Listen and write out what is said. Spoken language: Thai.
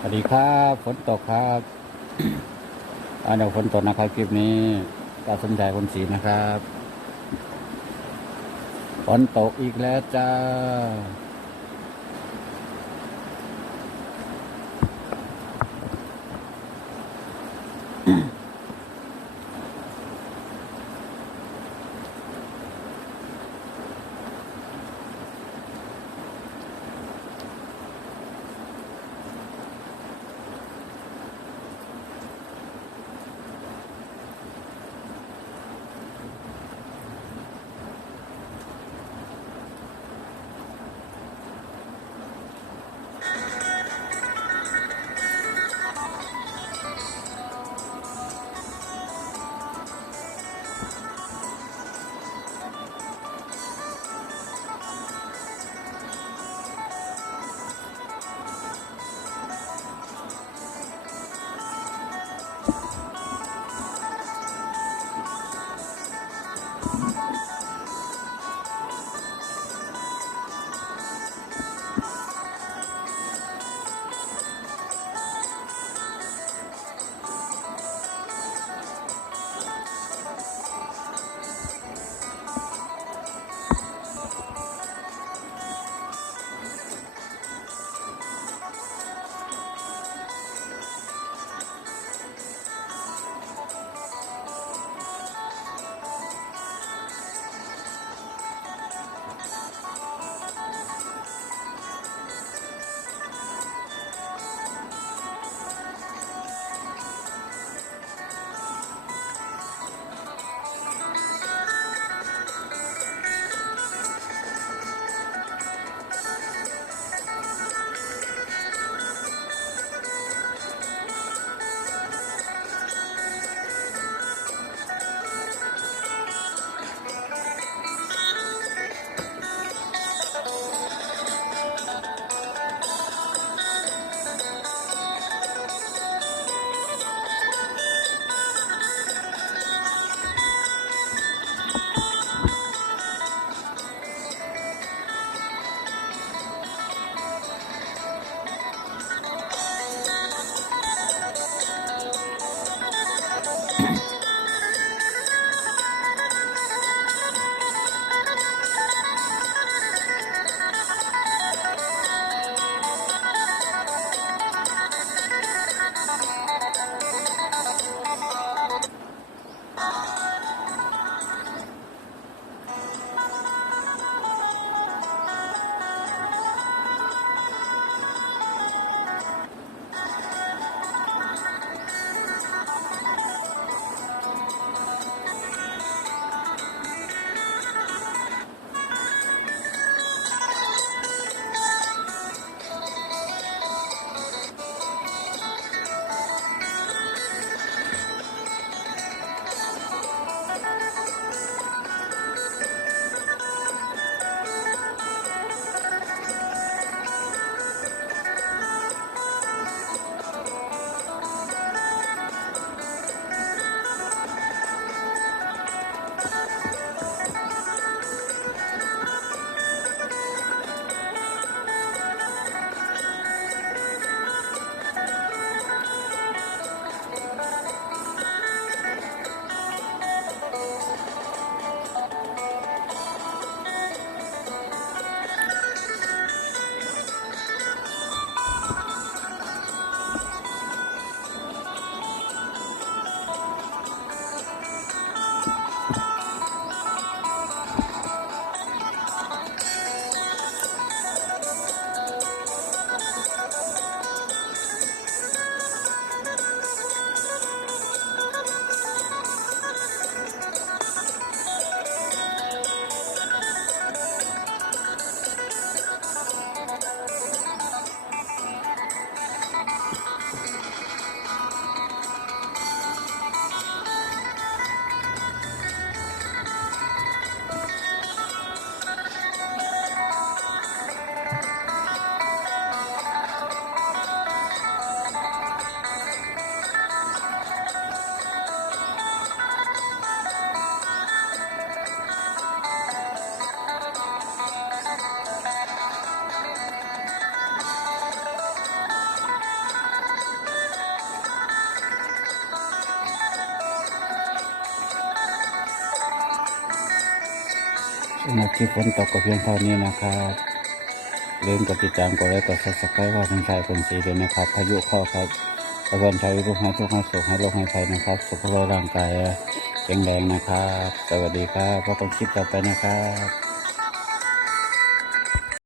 สวัสดีครับฝนตกครับเดี๋ยวฝนตกนะครับคลิปนี้ก็สนใจคนสีนะครับฝนตกอีกแล้วจ้า มาคลิปฝนตกก็เพียงเท่านี้นะครับลืมกดติดตามกดไลค์กดซับสไครต์ว่าคนชายคนสีด้วยนะครับพายุเข้าครับตะวันชายรูปให้ทุกข์ให้สุขให้โรคให้ภัยนะครับสุขภาพร่างกายแข็งแรงนะครับสวัสดีครับพบกันคลิปต่อไปนะครับ